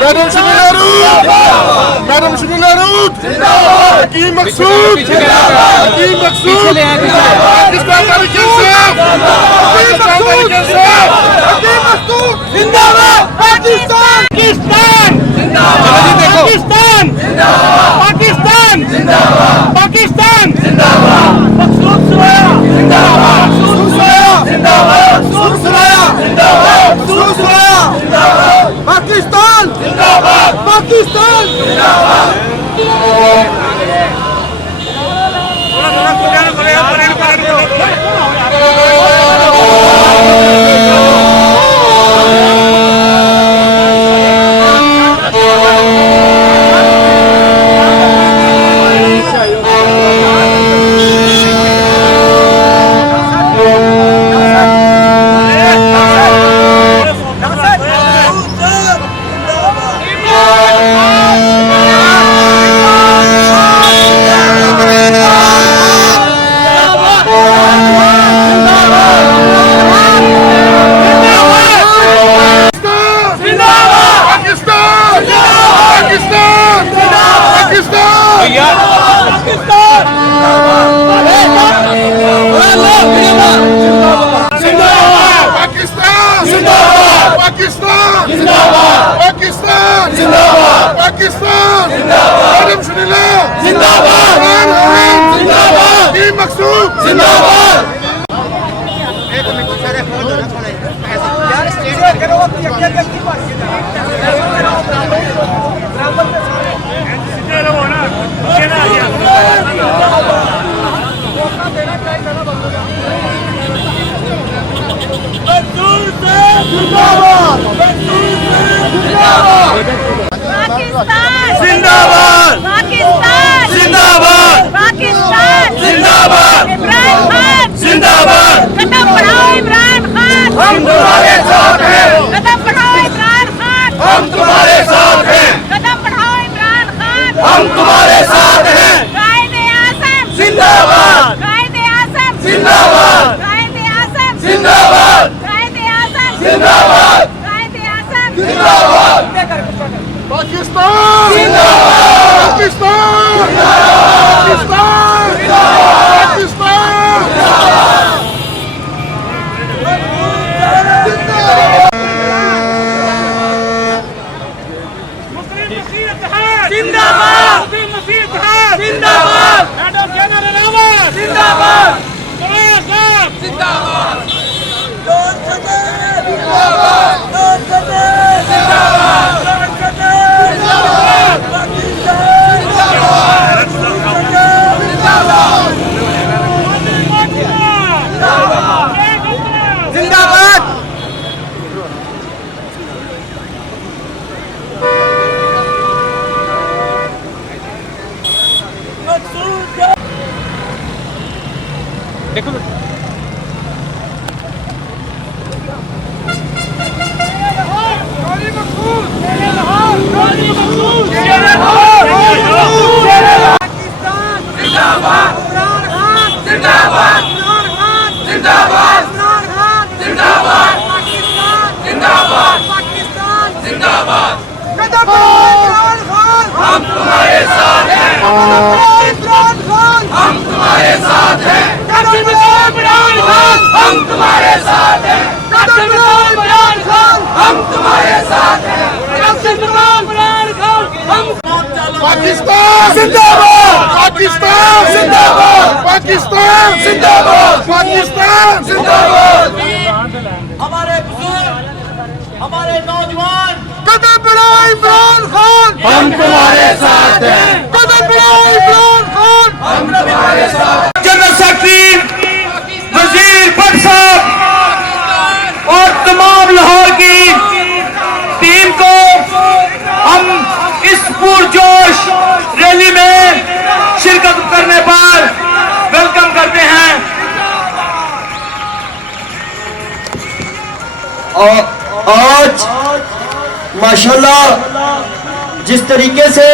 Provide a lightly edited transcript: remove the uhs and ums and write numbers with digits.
Madam शुनिला root, madam शुनिला root, हकीम मकसूद, हकीम मकसूद, पाकिस्तान तरीके इंसाफ, पाकिस्तान तरीके इंसाफ, हकीम मकसूद जिंदाबाद, पाकिस्तान, पाकिस्तान जिंदाबाद, पाकिस्तान जिंदाबाद, पाकिस्तान जिंदाबाद, पाकिस्तान जिंदाबाद, मकसूद सुराया जिंदाबाद, मकसूद सुराया जिंदाबाद, मकसूद सुराया जिंदाबाद, मकसूद सुराया जिंदाबाद, पाकिस्तान जिंदाबाद, पाकिस्तान जिंदाबाद। जिंदाबाद, पाकिस्तान जिंदाबाद, पाकिस्तान जिंदाबाद, इमरान खान जिंदाबाद, कदम बढ़ाओ इमरान खान, हम तुम्हारे साथ हैं, कदम बढ़ाओ इमरान खान, हम तुम्हारे साथ हैं, कदम बढ़ाओ इमरान खान, हम तुम्हारे साथ हैं, कायदे आज़म जिंदाबाद, कायदे आज़म जिंदाबाद, कायदे आज़म जिंदाबाद, कायदे आज़म जिंदाबाद, कायदे आज़म जिंदाबाद, पाकिस्तान जिंदाबाद, पाकिस्तान जिंदाबाद, पाकिस्तान जिंदाबाद, मुस्लिम मसीह इत्तेहाद जिंदाबाद, मुस्लिम मसीह इत्तेहाद जिंदाबाद, मैडम जनरल अवाज जिंदाबाद, फवाद साहब जिंदाबाद, जोर से जिंदाबाद, जोर से जिंदाबाद, जोर से जिंदाबाद, पाकिस्तान जिंदाबाद, जिंदाबाद, जिंदाबाद। देखो हम तुम्हारे साथ हैं, हम तुम्हारे साथ हैं, हम तुम्हारे साथ हैं, हम तुम्हारे साथ हैं, पाकिस्तान जिंदाबाद, पाकिस्तान जिंदाबाद, पाकिस्तान जिंदाबाद, पाकिस्तान जिंदाबाद। हमारे बुजुर्ग, हमारे नौजवान, कदम बढ़ाओ इमरान खान, हम तुम्हारे साथ हैं, कदम बढ़ाओ इमरान खान, हम तुम्हारे साथ। जनरल सेक्रेटरी वजीर भट्ट साहब और तमाम लाहौर की टीम को हम इस पुरजोश रैली में शिरकत करने पर वेलकम करते हैं। आज माशाल्लाह जिस तरीके से